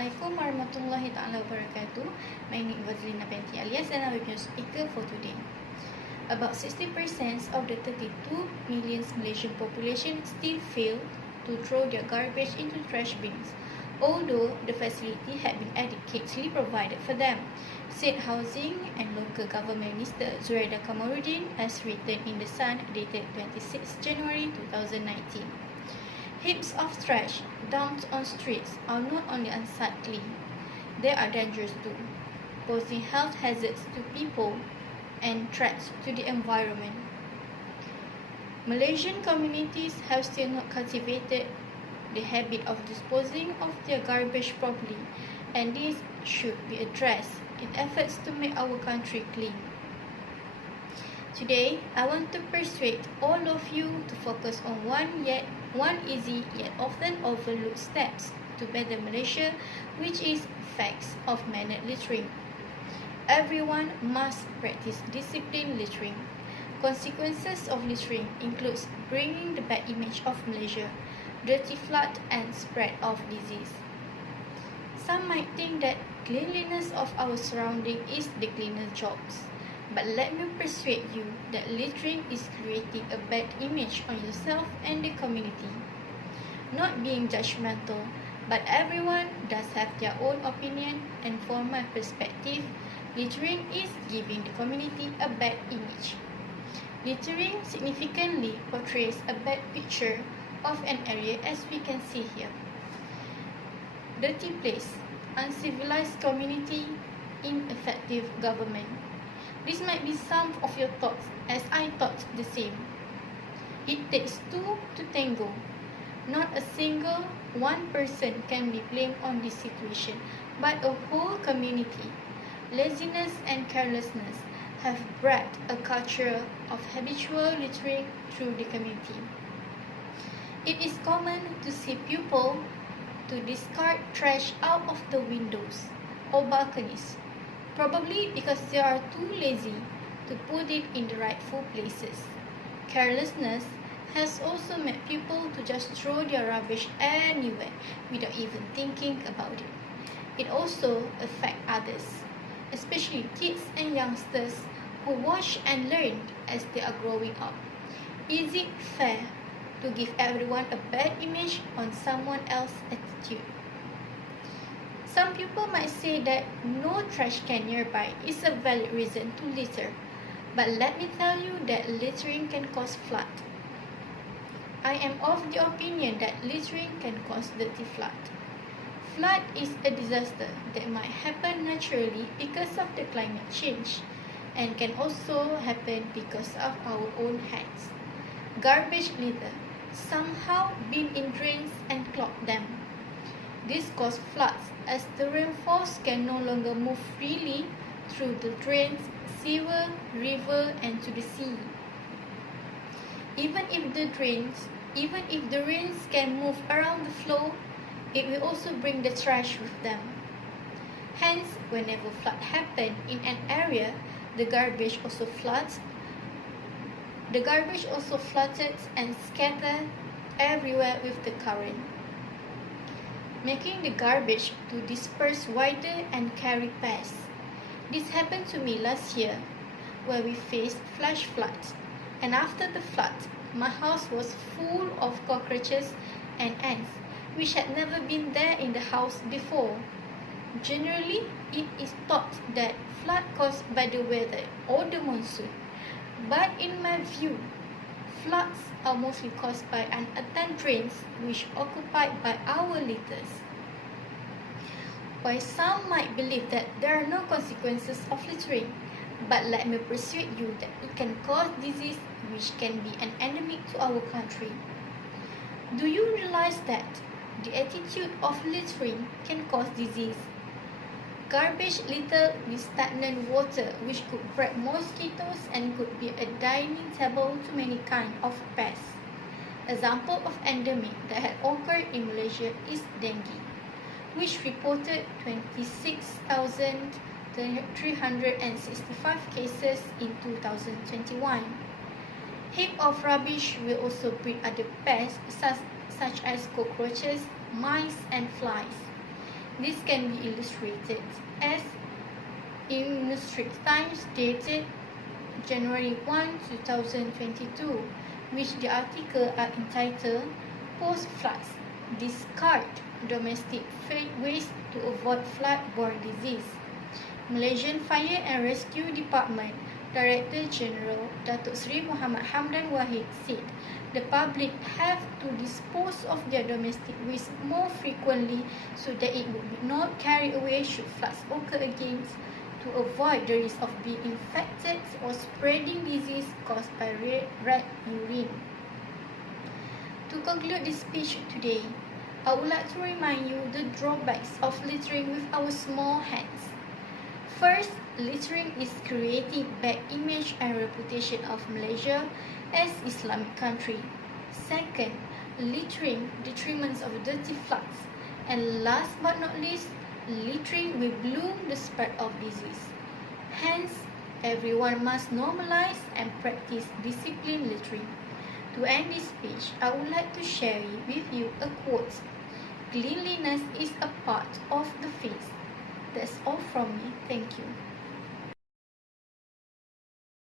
Assalamualaikum warahmatullahi taala wabarakatuh. My name is FADZLINA BINTI ALIAS and I will be your speaker for today. About 60% of the 32 million Malaysian population still fail to throw their garbage into trash bins, although the facility had been adequately provided for them, said Housing and Local Government Minister Zuraida Kamarudin as written in The Sun dated 26 January 2019. Heaps of trash dumped on streets are not only unsightly, they are dangerous too, posing health hazards to people and threats to the environment. Malaysian communities have still not cultivated the habit of disposing of their garbage properly, and this should be addressed in efforts to make our country clean. Today, I want to persuade all of you to focus on one easy yet often overlooked steps to better Malaysia, which is facts of mannered littering. Everyone must practice disciplined littering. Consequences of littering includes bringing the bad image of Malaysia, dirty flood and spread of disease. Some might think that cleanliness of our surrounding is the cleaner's jobs. But let me persuade you that littering is creating a bad image on yourself and the community. Not being judgmental, but everyone does have their own opinion, and from my perspective, littering is giving the community a bad image. Littering significantly portrays a bad picture of an area as we can see here. Dirty place, uncivilized community, ineffective government. This might be some of your thoughts, as I thought the same. It takes two to tango. Not a single one person can be blamed on this situation, but a whole community. Laziness and carelessness have bred a culture of habitual littering through the community. It is common to see people to discard trash out of the windows or balconies, probably because they are too lazy to put it in the rightful places. Carelessness has also made people to just throw their rubbish anywhere without even thinking about it. It also affects others, especially kids and youngsters who watch and learn as they are growing up. Is it fair to give everyone a bad image on someone else's attitude? Some people might say that no trash can nearby is a valid reason to litter, but let me tell you that littering can cause flood. I am of the opinion that littering can cause dirty flood. Flood is a disaster that might happen naturally because of the climate change and can also happen because of our own hands. Garbage litter somehow bin in drains and clog them. This causes floods as the rainfalls can no longer move freely through the drains, sewer, river and to the sea. Even if the rains can move around the flow, it will also bring the trash with them. Hence, whenever flood happens in an area, the garbage also floods and scatters everywhere with the current, making the garbage to disperse wider and carry pests. This happened to me last year, where we faced flash floods, and after the flood, my house was full of cockroaches and ants, which had never been there in the house before. Generally, it is thought that flood caused by the weather or the monsoon, but in my view, floods are mostly caused by unattended drains which are occupied by our litters. While some might believe that there are no consequences of littering, but let me persuade you that it can cause disease which can be an endemic to our country. Do you realize that the attitude of littering can cause disease? Garbage littered with stagnant water which could breed mosquitoes and could be a dining table to many kinds of pests. Example of endemic that had occurred in Malaysia is dengue, which reported 26,365 cases in 2021. Heap of rubbish will also breed other pests such as cockroaches, mice and flies. This can be illustrated as in the Straits Times dated January 1, 2022, which the article are entitled Post-Floods, Discard Domestic Waste to Avoid Flood-Borne Disease. Malaysian Fire and Rescue Department Director General Datuk Seri Muhammad Hamdan Wahid said the public have to dispose of their domestic waste more frequently so that it would not carry away should floods occur again, to avoid the risk of being infected or spreading disease caused by rat urine. To conclude this speech today, I would like to remind you the drawbacks of littering with our small hands. First, littering is creating bad image and reputation of Malaysia as Islamic country. Second, littering detriments of dirty floods. And last but not least, littering will bloom the spread of disease. Hence, everyone must normalize and practice disciplined littering. To end this speech, I would like to share with you a quote. Cleanliness is a part of the faith. That's all from me. Thank you.